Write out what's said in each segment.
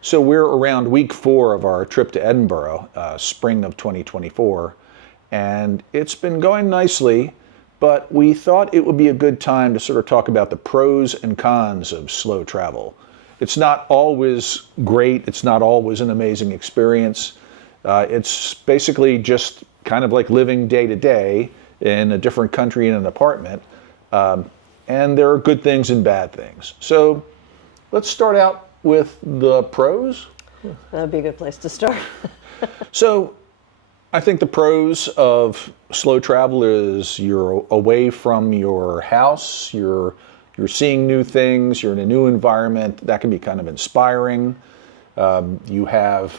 So we're around week 4 of our trip to Edinburgh, spring of 2024, and it's been going nicely, but we thought it would be a good time to sort of talk about the pros and cons of slow travel. It's not always great, it's not always an amazing experience. It's basically just kind of like living day to day in a different country in an apartment, and there are good things and bad things. So let's start out with the pros. That'd be a good place to start. So I think the pros of slow travel is you're away from your house, you're seeing new things, you're in a new environment. That can be kind of inspiring. You have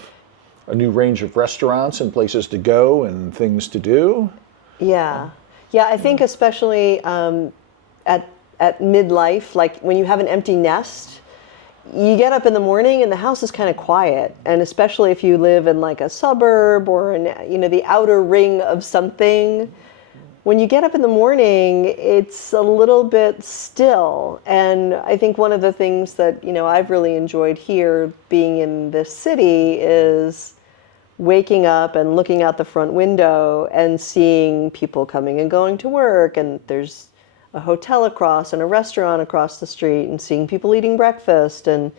a new range of restaurants and places to go and things to do. Yeah. I think especially at midlife, like when you have an empty nest, you get up in the morning and the house is kind of quiet, and especially if you live in like a suburb or in the outer ring of something, when you get up in the morning it's a little bit still. And I think one of the things that I've really enjoyed here being in this city is waking up and looking out the front window and seeing people coming and going to work, and there's a hotel across and a restaurant across the street, and seeing people eating breakfast, and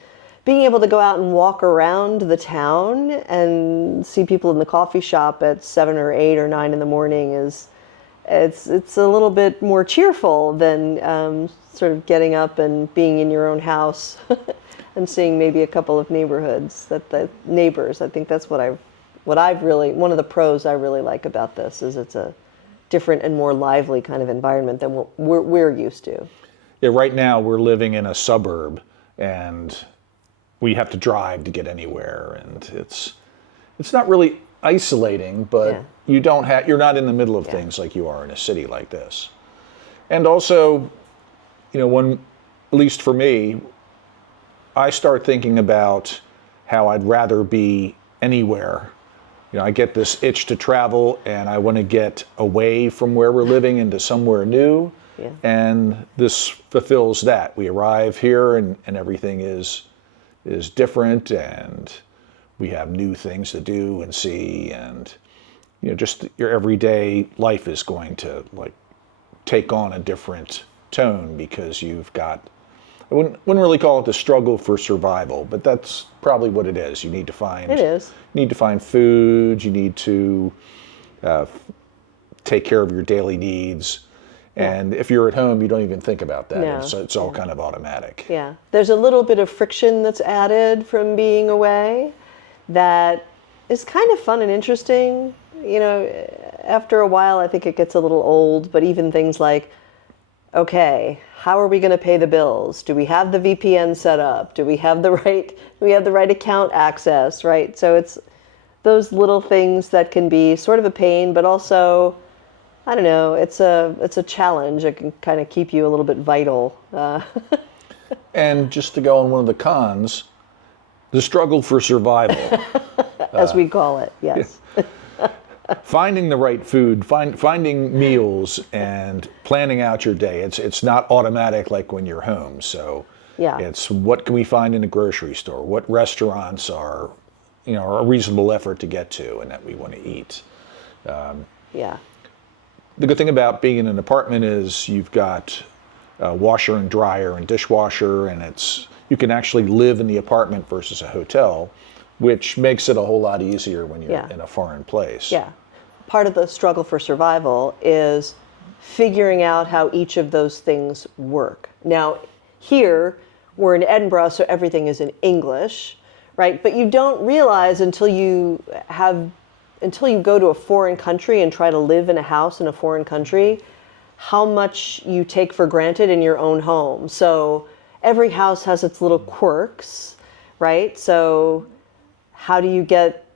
being able to go out and walk around the town and see people in the coffee shop at 7 or 8 or 9 in the morning it's a little bit more cheerful than sort of getting up and being in your own house and seeing maybe a couple of neighborhoods, the neighbors. I think that's one of the pros I really like about this is it's a different and more lively kind of environment than what we're used to. Yeah, right now we're living in a suburb and we have to drive to get anywhere, and it's not really isolating, but you're not in the middle of things like you are in a city like this. And also, at least for me, I start thinking about how I'd rather be anywhere. I get this itch to travel, and I want to get away from where we're living into somewhere new. Yeah. And this fulfills that. We arrive here and everything is different, and we have new things to do and see, and just your everyday life is going to like take on a different tone because you've got, I wouldn't really call it the struggle for survival, but that's probably what it is. You need to find. It is. You need to find food. You need to take care of your daily needs. And if you're at home, you don't even think about that. No. It's all kind of automatic. Yeah. There's a little bit of friction that's added from being away that is kind of fun and interesting. After a while, I think it gets a little old, but even things like, okay, how are we going to pay the bills? Do we have the VPN set up? Do we have the right account access, right? So it's those little things that can be sort of a pain, but also, I don't know, it's a challenge. It can kind of keep you a little bit vital. And just to go on one of the cons, the struggle for survival. As we call it, yes. Finding the right food, finding meals, and planning out your day. It's not automatic like when you're home. So it's what can we find in a grocery store? What restaurants are a reasonable effort to get to and that we want to eat? The good thing about being in an apartment is you've got a washer and dryer and dishwasher, and you can actually live in the apartment versus a hotel, which makes it a whole lot easier when you're in a foreign place. Yeah. Part of the struggle for survival is figuring out how each of those things work. Now, here, we're in Edinburgh, so everything is in English, right? But you don't realize until you go to a foreign country and try to live in a house in a foreign country, how much you take for granted in your own home. So every house has its little quirks, right? So how do you get,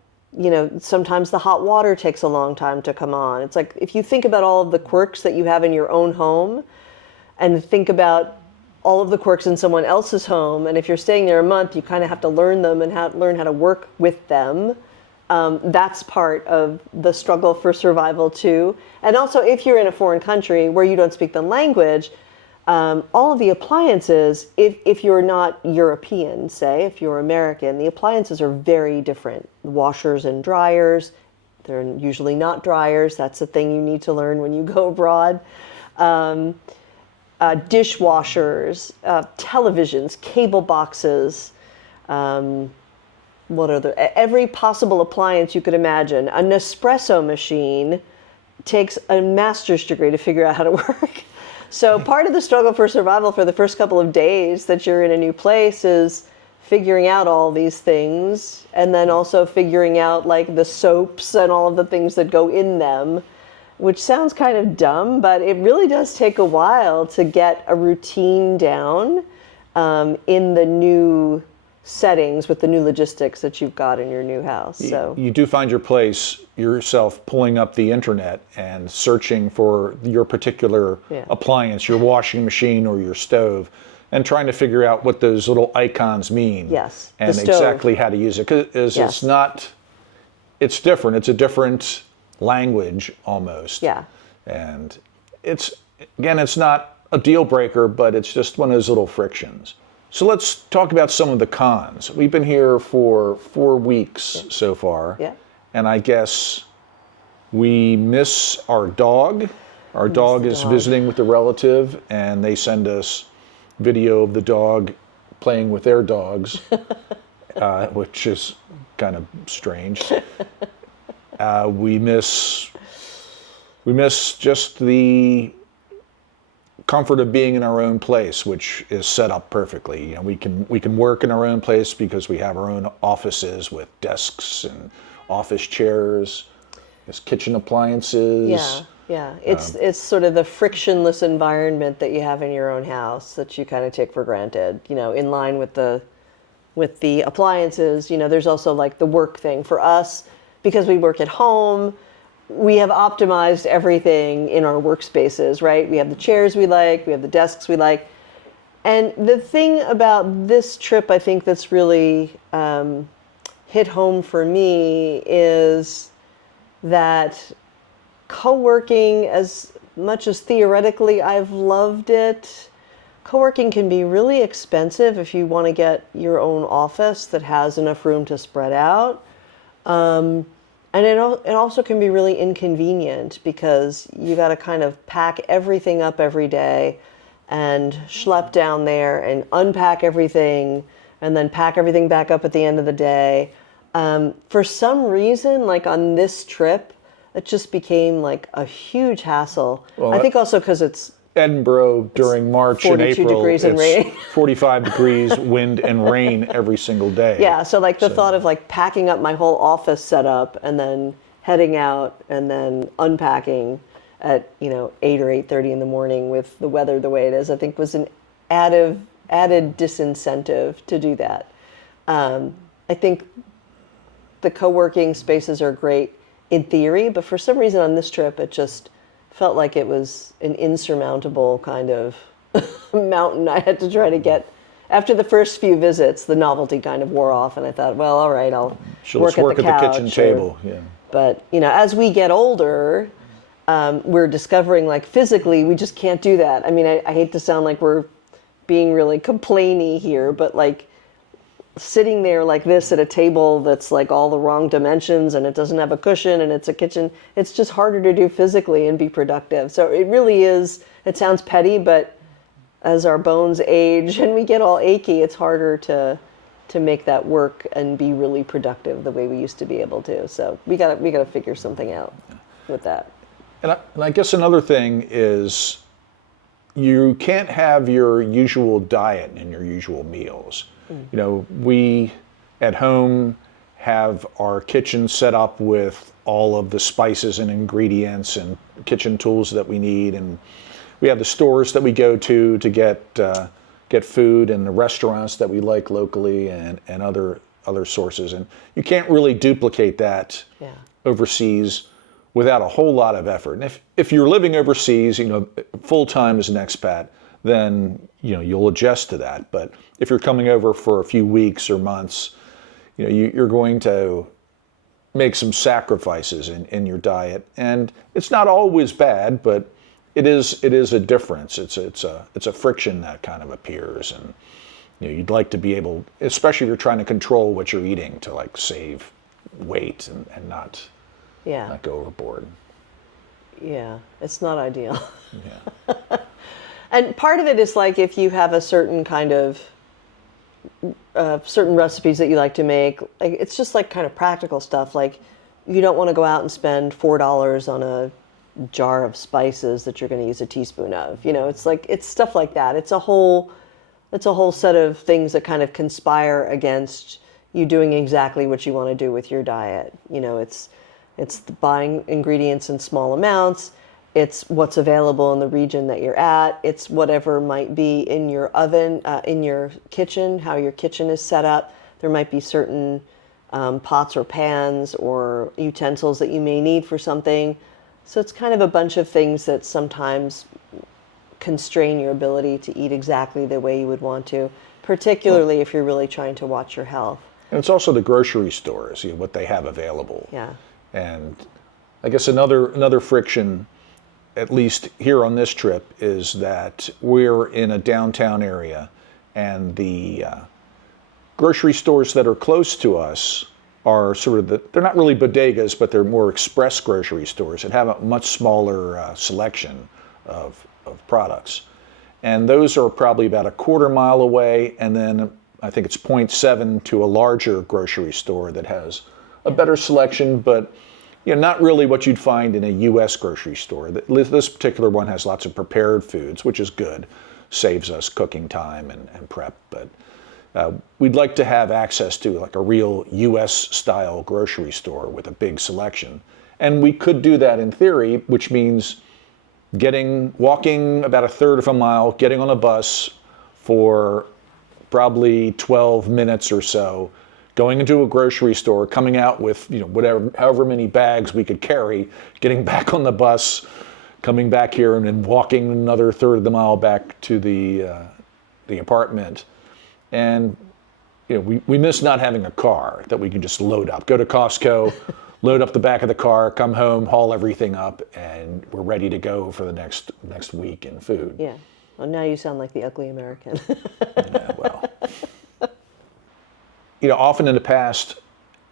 sometimes the hot water takes a long time to come on. It's like, if you think about all of the quirks that you have in your own home and think about all of the quirks in someone else's home, and if you're staying there a month, you kind of have to learn them and learn how to work with them. That's part of the struggle for survival too. And also, if you're in a foreign country where you don't speak the language, All of the appliances, if you're not European, say, if you're American, the appliances are very different. Washers and dryers, they're usually not dryers. That's a thing you need to learn when you go abroad. Dishwashers, televisions, cable boxes, every possible appliance you could imagine. A Nespresso machine takes a master's degree to figure out how to work. So part of the struggle for survival for the first couple of days that you're in a new place is figuring out all these things, and then also figuring out like the soaps and all of the things that go in them, which sounds kind of dumb, but it really does take a while to get a routine down in the new settings with the new logistics that you've got in your new house. So you do find yourself pulling up the internet and searching for your particular appliance, your washing machine or your stove, and trying to figure out what those little icons mean. Yes, and exactly how to use it. Because it's different. It's a different language almost. Yeah. And it's not a deal breaker, but it's just one of those little frictions. So let's talk about some of the cons. We've been here for 4 weeks so far. Yeah. And I guess we miss our dog. Our dog is visiting with a relative, and they send us video of the dog playing with their dogs, which is kind of strange. We miss just the comfort of being in our own place, which is set up perfectly. You know, we can work in our own place because we have our own offices with desks and office chairs, there's kitchen appliances. Yeah. It's sort of the frictionless environment that you have in your own house that you kind of take for granted. You know, in line with the appliances. You know, there's also like the work thing for us because we work at home. We have optimized everything in our workspaces, right? We have the chairs we like, we have the desks we like. And the thing about this trip, I think that's really hit home for me is that co-working, as much as theoretically I've loved it, co-working can be really expensive if you want to get your own office that has enough room to spread out. And it also can be really inconvenient because you got to kind of pack everything up every day and schlep down there and unpack everything and then pack everything back up at the end of the day. For some reason, like on this trip, it just became like a huge hassle. Well, I think also because it's Edinburgh during March and April, degrees and rain. 45 degrees, wind and rain every single day. Yeah, so like the thought of like packing up my whole office setup and then heading out and then unpacking at 8 or 8:30 in the morning with the weather the way it is, I think was an added disincentive to do that. I think the co-working spaces are great in theory, but for some reason on this trip it just felt like it was an insurmountable kind of mountain I had to try to get. After the first few visits, the novelty kind of wore off, and I thought, well, all right, I'll work at the kitchen table. Yeah. But as we get older, we're discovering like physically we just can't do that. I mean, I hate to sound like we're being really complainy here, but like sitting there like this at a table that's like all the wrong dimensions and it doesn't have a cushion and it's a kitchen, it's just harder to do physically and be productive. So it really is, it sounds petty, but as our bones age and we get all achy, it's harder to make that work and be really productive the way we used to be able to. So we gotta figure something out with that. And I guess another thing is you can't have your usual diet and your usual meals. We at home have our kitchen set up with all of the spices and ingredients and kitchen tools that we need, and we have the stores that we go to get food, and the restaurants that we like locally, and other sources. And you can't really duplicate that overseas without a whole lot of effort. And if you're living overseas, full time as an expat, then you'll adjust to that. But if you're coming over for a few weeks or months, you're going to make some sacrifices in your diet. And it's not always bad, but it is a difference. It's a friction that kind of appears, and you'd like to be able, especially if you're trying to control what you're eating, to like save weight and not go overboard. Yeah, it's not ideal. Yeah. And part of it is like if you have a certain kind of certain recipes that you like to make, like it's just like kind of practical stuff. Like you don't want to go out and spend $4 on a jar of spices that you're going to use a teaspoon of. It's like it's stuff like that. It's a whole set of things that kind of conspire against you doing exactly what you want to do with your diet. It's buying ingredients in small amounts. It's what's available in the region that you're at. It's whatever might be in your oven, in your kitchen, how your kitchen is set up. There might be certain pots or pans or utensils that you may need for something. So it's kind of a bunch of things that sometimes constrain your ability to eat exactly the way you would want to, particularly if you're really trying to watch your health. And it's also the grocery stores, what they have available. Yeah. And I guess another friction, at least here on this trip, is that we're in a downtown area, and the grocery stores that are close to us are sort of they're not really bodegas, but they're more express grocery stores that have a much smaller selection of products. And those are probably about a quarter mile away, and then I think it's 0.7 to a larger grocery store that has a better selection, but not really what you'd find in a U.S. grocery store. This particular one has lots of prepared foods, which is good, saves us cooking time and prep. But we'd like to have access to like a real U.S. style grocery store with a big selection. And we could do that in theory, which means walking about a third of a mile, getting on a bus for probably 12 minutes or so, going into a grocery store, coming out with however many bags we could carry, getting back on the bus, coming back here, and then walking another third of the mile back to the apartment. And we miss not having a car that we can just load up. Go to Costco, load up the back of the car, come home, haul everything up, and we're ready to go for the next week in food. Yeah. Well, now you sound like the ugly American. Yeah, well. Often in the past,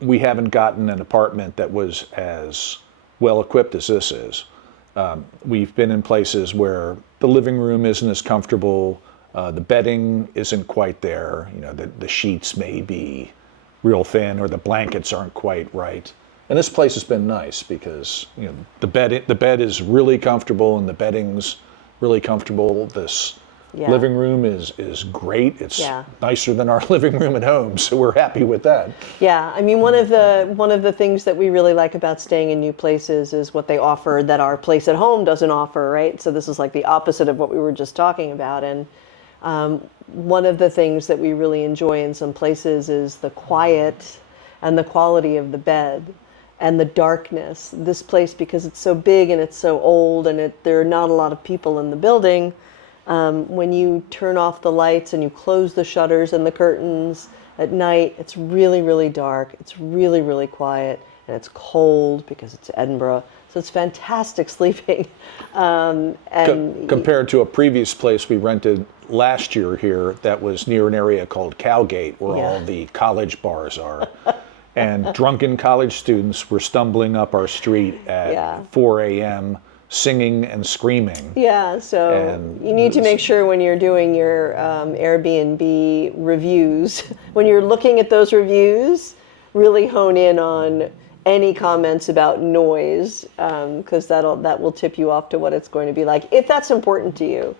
we haven't gotten an apartment that was as well equipped as this is. We've been in places where the living room isn't as comfortable, the bedding isn't quite there, the sheets may be real thin or the blankets aren't quite right. And this place has been nice because the bed is really comfortable and the bedding's really comfortable. This living room is great. It's nicer than our living room at home, so we're happy with that. Yeah, I mean one of the things that we really like about staying in new places is what they offer that our place at home doesn't offer, right? So this is like the opposite of what we were just talking about. And one of the things that we really enjoy in some places is the quiet and the quality of the bed and the darkness. This place, because it's so big and it's so old and there are not a lot of people in the building, when you turn off the lights and you close the shutters and the curtains at night, it's really, really dark. It's really, really quiet, and it's cold because it's Edinburgh. So it's fantastic sleeping. Compared to a previous place we rented last year here that was near an area called Cowgate, where all the college bars are. And drunken college students were stumbling up our street at 4 a.m., singing and screaming. Yeah, so you need to make sure when you're doing your Airbnb reviews, when you're looking at those reviews, really hone in on any comments about noise, because that will tip you off to what it's going to be like. If that's important to you.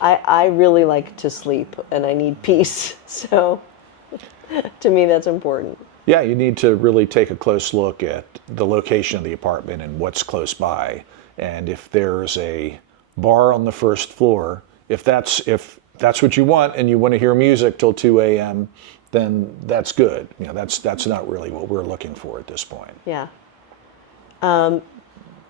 I really like to sleep and I need peace, so to me that's important. Yeah, you need to really take a close look at the location of the apartment and what's close by. And if there's a bar on the first floor, if that's what you want and you want to hear music till 2 a.m., then that's good. That's not really what we're looking for at this point. Yeah. And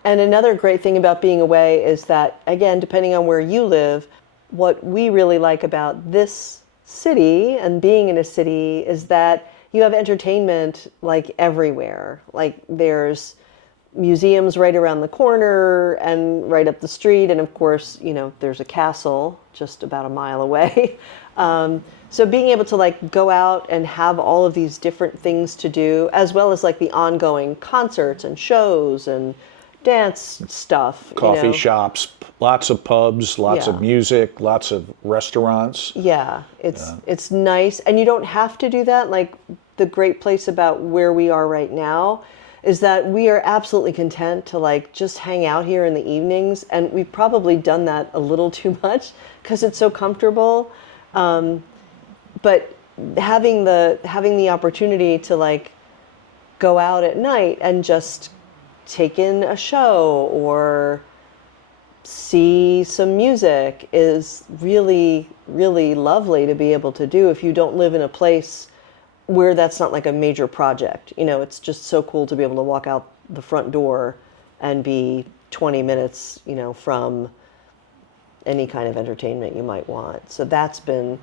another great thing about being away is that, again, depending on where you live, what we really like about this city and being in a city is that you have entertainment like everywhere. Like there's museums right around the corner and right up the street. And of course, there's a castle just about a mile away. So being able to like go out and have all of these different things to do, as well as like the ongoing concerts and shows and dance stuff. Coffee shops, lots of pubs, lots of music, lots of restaurants. Yeah, it's nice. And you don't have to do that. Like the great place about where we are right now is that we are absolutely content to like just hang out here in the evenings. And we've probably done that a little too much because it's so comfortable. But having the opportunity to like go out at night and just take in a show or see some music is really, really lovely to be able to do if you don't live in a place where that's not like a major project. It's just so cool to be able to walk out the front door and be 20 minutes, from any kind of entertainment you might want. So that's been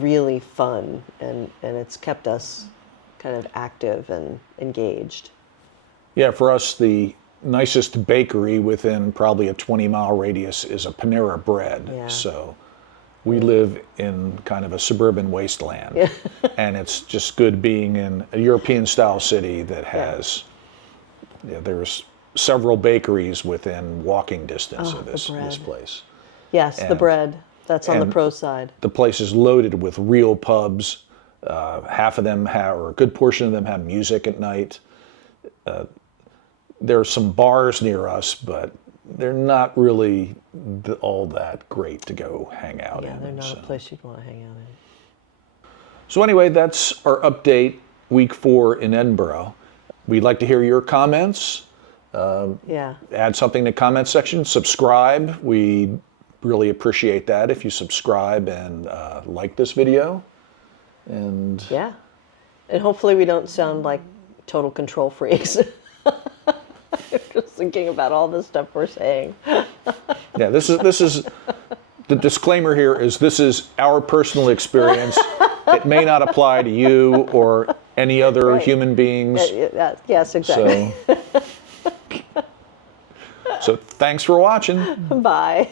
really fun, and it's kept us kind of active and engaged. Yeah, for us, the nicest bakery within probably a 20-mile radius is a Panera Bread. Yeah. So we live in kind of a suburban wasteland. And it's just good being in a European-style city that has, there's several bakeries within walking distance of this place. Yes, the bread. That's on the pro side. The place is loaded with real pubs. Half of them have, or a good portion of them have music at night. There are some bars near us, but they're not really all that great to go hang out in. Yeah, they're not a place you'd want to hang out in. So anyway, that's our update, week 4 in Edinburgh. We'd like to hear your comments. Add something to the comment section. Subscribe. We really appreciate that if you subscribe and like this video. And and hopefully we don't sound like total control freaks. I'm just thinking about all the stuff we're saying. Yeah, this is the disclaimer here is this is our personal experience. It may not apply to you or any other human beings. Yes, exactly. So thanks for watching. Bye.